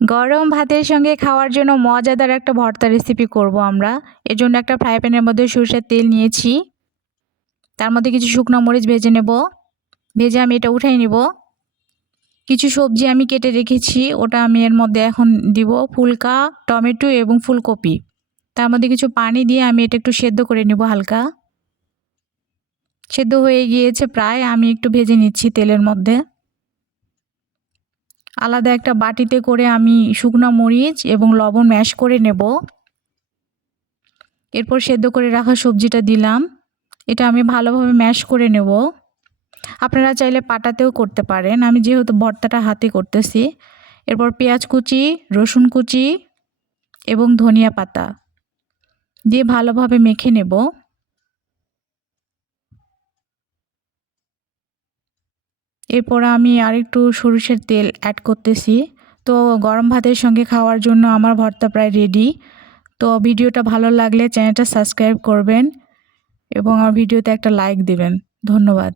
গরম ভাতের সঙ্গে খাওয়ার জন্য মজাদার একটা ভর্তা রেসিপি করব আমরা। এজন্য একটা ফ্রাই প্যানের মধ্যে সরষের তেল নিয়েছি। তার মধ্যে কিছু শুকনো মরিচ ভেজে নেব। ভেজে আমি এটা উঠাই নিব। কিছু সবজি আমি কেটে রেখেছি, ওটা আমি এর মধ্যে এখন দিব। ফুলকা, টমেটো এবং ফুলকপি। তার মধ্যে কিছু পানি দিয়ে আমি এটা একটু সেদ্ধ করে নেব হালকা। সেদ্ধ হয়ে গিয়েছে প্রায়, আমি একটু ভেজে নিচ্ছি তেলের মধ্যে। আলাদা একটা বাটিতে করে আমি শুকনো মরিচ এবং লবণ ম্যাশ করে নেব। এরপর সেদ্ধ করে রাখা সবজিটা দিলাম। এটা আমি ভালোভাবে ম্যাশ করে নেব। আপনারা চাইলে পাটাতেও করতে পারেন, আমি যেহেতু ভর্তাটা হাতে করতেছি। এরপর পেঁয়াজ কুচি, রসুন কুচি এবং ধনিয়া পাতা দিয়ে ভালোভাবে মেখে নেব। এরপর আমি আরেকটু সরষের তেল অ্যাড করতেছি। তো গরম ভাতের সঙ্গে খাওয়ার জন্য আমার ভর্তা প্রায় রেডি। তো ভিডিওটা ভালো লাগলে চ্যানেলটা সাবস্ক্রাইব করবেন এবং আমার ভিডিওতে একটা লাইক দিবেন। ধন্যবাদ।